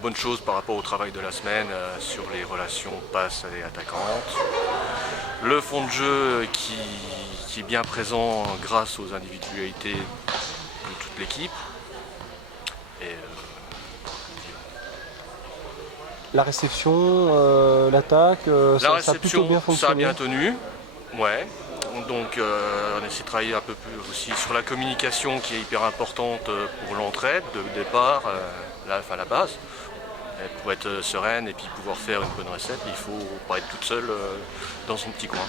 bonnes choses par rapport au travail de la semaine sur les relations passes et attaquantes. Le fond de jeu qui est bien présent grâce aux individualités de toute l'équipe. Et, la réception, l'attaque, ça a plutôt bien fonctionné. Ça a bien tenu. Ouais. Donc on essaie de travailler un peu plus aussi sur la communication qui est hyper importante pour l'entraide de départ, la base. Et pour être sereine et puis pouvoir faire une bonne recette, il faut pas être toute seule dans son petit coin.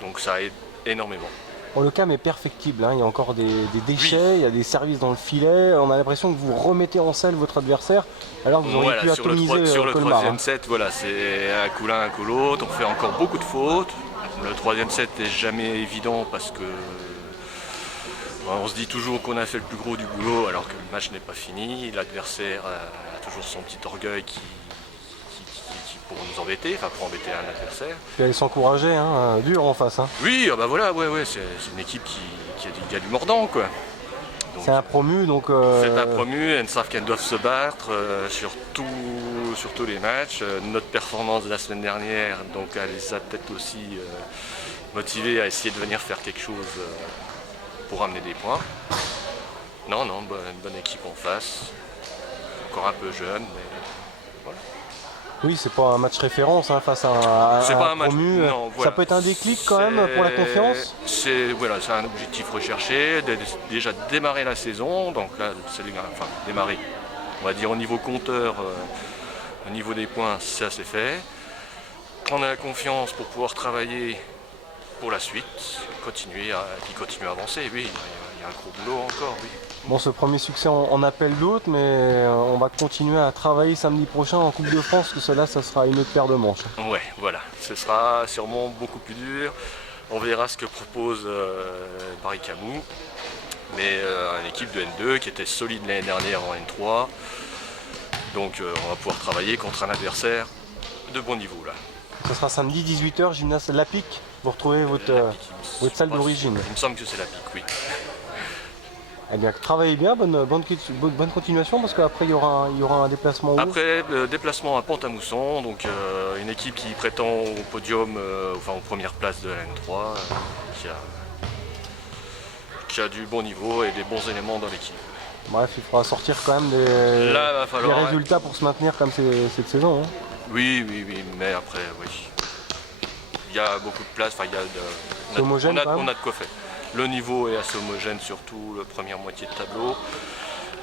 Donc ça aide énormément. Bon, le cam est perfectible, hein. Il y a encore des déchets, il y a des services dans le filet, on a l'impression que vous remettez en selle votre adversaire alors que vous auriez pu atomiser sur le Colmar. troisième set, voilà, c'est un coup l'un, un coup l'autre, on fait encore beaucoup de fautes. Le troisième set n'est jamais évident parce que on se dit toujours qu'on a fait le plus gros du boulot alors que le match n'est pas fini. L'adversaire a toujours son petit orgueil qui pour nous embêter, enfin pour embêter un adversaire. Puis elle s'encourager, hein, dur en face. Hein. Oui, bah voilà, ouais, c'est une équipe qui a du mordant, quoi. C'est un promu, donc... C'est un promu, elles savent qu'elles doivent se battre sur tous les matchs. Notre performance de la semaine dernière, donc elle les a peut-être aussi motivées à essayer de venir faire quelque chose pour amener des points. Non, une bonne équipe en face. Encore un peu jeune, mais voilà. Oui, c'est pas un match référence hein, face à un promu. Non, voilà. Ça peut être un déclic quand même pour la confiance. C'est un objectif recherché, déjà démarrer la saison. Donc là, démarrer, on va dire au niveau compteur, au niveau des points, ça c'est fait. Prendre la confiance pour pouvoir travailler pour la suite, continuer à avancer. Oui, il y a un gros boulot encore, oui. Bon, ce premier succès en appelle d'autres, mais on va continuer à travailler samedi prochain en Coupe de France, parce que cela, ça sera une autre paire de manches. Ouais, voilà, ce sera sûrement beaucoup plus dur. On verra ce que propose Paris Camus, mais une équipe de N2 qui était solide l'année dernière en N3. Donc on va pouvoir travailler contre un adversaire de bon niveau là. Ce sera samedi 18h, gymnase Lapic. Vous retrouvez votre salle d'origine. Il me semble que c'est Lapic, oui. Eh bien, travaillez bien, bonne continuation, parce qu'après il y aura un déplacement. Après, le déplacement à Pont-à-Mousson, donc une équipe qui prétend au podium, aux premières places de la N3, qui a du bon niveau et des bons éléments dans l'équipe. Bref, il faudra sortir quand même des résultats pour se maintenir comme cette saison. Hein. Oui, mais après, oui. Il y a beaucoup de place, on a de quoi faire. Le niveau est assez homogène, surtout la première moitié de tableau.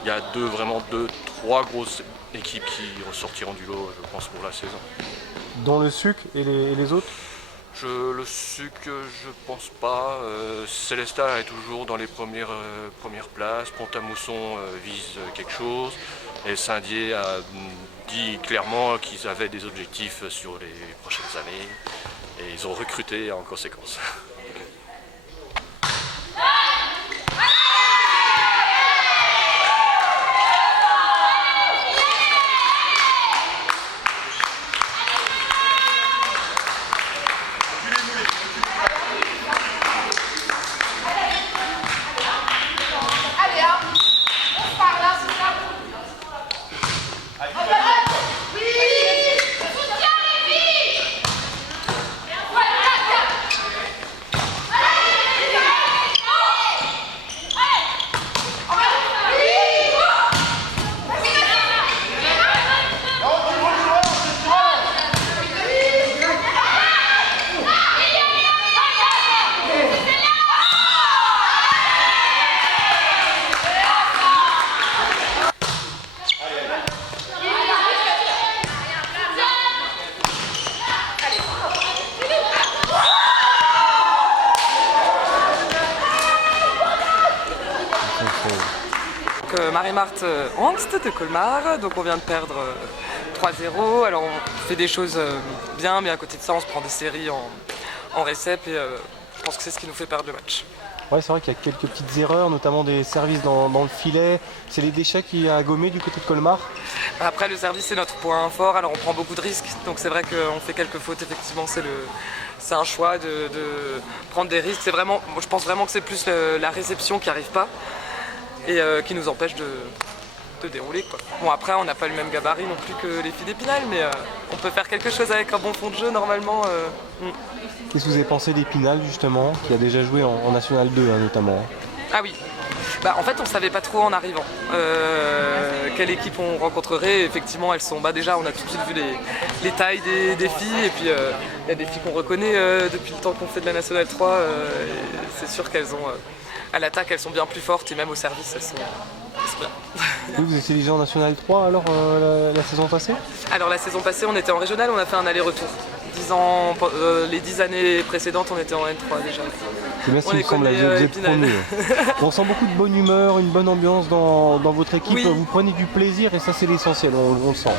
Il y a trois grosses équipes qui ressortiront du lot, je pense, pour la saison. Dont le SUC et les autres Le SUC, je pense pas. Célestat est toujours dans les premières places. Pont-à-Mousson vise quelque chose. Et Saint-Dié a dit clairement qu'ils avaient des objectifs sur les prochaines années. Et ils ont recruté en conséquence. Marie-Marthe Angst de Colmar, donc on vient de perdre 3-0, alors on fait des choses bien, mais à côté de ça on se prend des séries en récep et je pense que c'est ce qui nous fait perdre le match. Ouais, c'est vrai qu'il y a quelques petites erreurs, notamment des services dans le filet. C'est les déchets qui a gommé du côté de Colmar. Après le service c'est notre point fort, alors on prend beaucoup de risques, donc c'est vrai qu'on fait quelques fautes, effectivement c'est un choix de prendre des risques. Je pense vraiment que c'est plus la réception qui n'arrive pas et qui nous empêche de dérouler, quoi. Bon, après, on n'a pas le même gabarit non plus que les filles d'Épinal, mais on peut faire quelque chose avec un bon fond de jeu, normalement. Qu'est-ce que vous avez pensé d'Épinal, justement, qui a déjà joué en National 2, hein, notamment? Ah oui. Bah, en fait, on savait pas trop en arrivant quelle équipe on rencontrerait. Effectivement, elles sont. Bah, déjà, on a tout de suite vu les tailles des filles, et puis il y a des filles qu'on reconnaît depuis le temps qu'on fait de la Nationale 3. C'est sûr qu'elles ont. À l'attaque, elles sont bien plus fortes, et même au service, elles sont bien. Vous étiez déjà en National 3 alors la saison passée? Alors, la saison passée, on était en régional, on a fait un aller-retour. Les 10 années précédentes, on était en N3 déjà. C'est bien ce qui me semble, vous êtes promu. On sent beaucoup de bonne humeur, une bonne ambiance dans votre équipe. Oui. Vous prenez du plaisir et ça c'est l'essentiel, on le sent.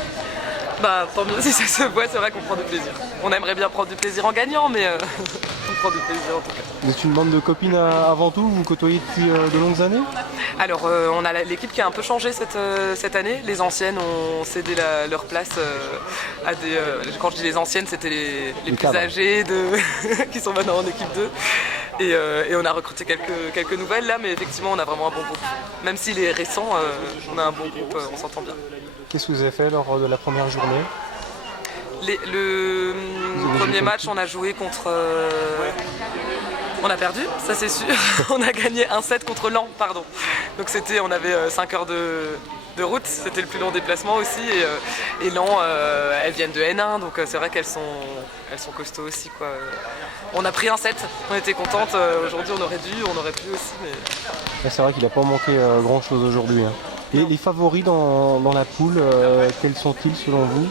Bah tant mieux si ça se voit, c'est vrai qu'on prend du plaisir. On aimerait bien prendre du plaisir en gagnant, mais on prend du plaisir en tout cas. Vous êtes une bande de copines avant tout, vous côtoyez depuis de longues années? Alors on a l'équipe qui a un peu changé cette année. Les anciennes ont cédé leur place à des... quand je dis les anciennes, c'était les plus âgées qui sont maintenant en équipe 2. Et on a recruté quelques nouvelles là, mais effectivement on a vraiment un bon groupe. Même s'il est récent, on a un bon groupe, on s'entend bien. Qu'est-ce que vous avez fait lors de la première journée? Le premier match, on a joué contre... On a perdu, ça c'est sûr. On a gagné 1-7 contre Laon, pardon. Donc on avait 5 heures de route, c'était le plus long déplacement aussi. Et Laon, elles viennent de N1, donc c'est vrai qu'elles sont costauds aussi, quoi. On a pris 1-7, on était contentes. Aujourd'hui on aurait pu aussi. Mais... C'est vrai qu'il n'a pas manqué grand chose aujourd'hui, hein. Et les favoris dans la poule, quels sont-ils selon vous?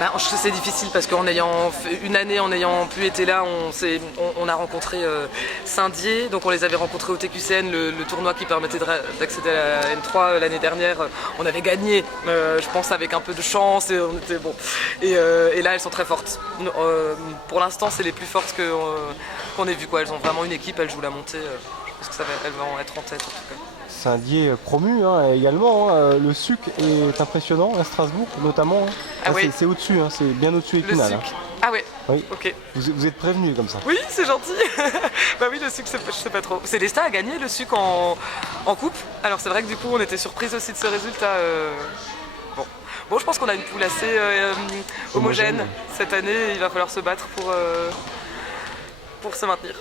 Bah, c'est difficile parce qu'en ayant fait une année, en ayant pu être là, on a rencontré Saint-Dié, donc on les avait rencontrés au TQCN, le tournoi qui permettait d'accéder à la N3 l'année dernière. On avait gagné, je pense avec un peu de chance, et on était bon. Et là elles sont très fortes. Pour l'instant c'est les plus fortes qu'on ait vu, quoi. Elles ont vraiment une équipe, elles jouent la montée. Je pense qu'elles vont être en tête en tout cas. Saint-Dié promu également, hein. Le SUC est impressionnant à Strasbourg notamment. Ah oui. C'est au-dessus, hein. C'est bien au-dessus d'Épinal. Le SUC. Ah ouais. Oui. Ok. Vous êtes prévenus comme ça. Oui, c'est gentil. Bah oui, le SUC, je sais pas trop. Célestat a gagné le SUC en coupe. Alors c'est vrai que du coup on était surprise aussi de ce résultat. Bon, je pense qu'on a une poule assez homogène cette année. Il va falloir se battre pour se maintenir.